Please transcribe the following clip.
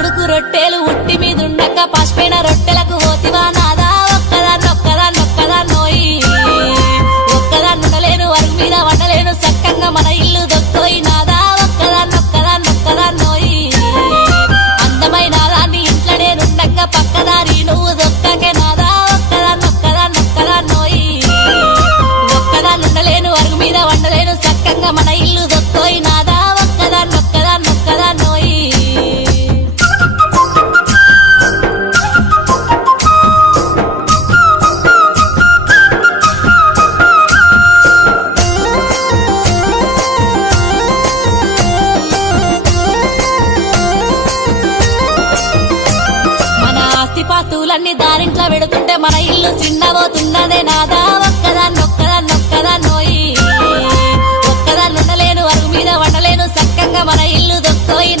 ఉడుకు రొట్టెలు ఉట్టి మీదుండక పసిపోయిన రొట్టెలకు పోతివా నాదా ఒక్కదాన్నోయి ఒక్కదాన్నుండలేను అరుగు మీద వండలేను సక్కంగా మన ఇల్లు దొక్కోయి నాదా ఒక్కదాన్నోయి అందమైన దాన్ని ఇంట్లో నేనుండగా పక్కదారి నువ్వు దొక్కకే నాదా ఒక్కదాన్నోయి ఒక్కదాన్నుండలేను అరుగు మీద వండలేను సక్కంగా మన ఇల్లు దొక్కోయి నాదా ఒక్కదాన్నోయి పాతులన్నీ దారింట్లో పెడుతుంటే మన ఇల్లు చిన్నబోతున్నదే నాదా ఒక్కదాన్నోయి ఒక్కదాన్నుండలేను అరుగు మీద వండలేను సక్కంగా మన ఇల్లు దొక్కోయి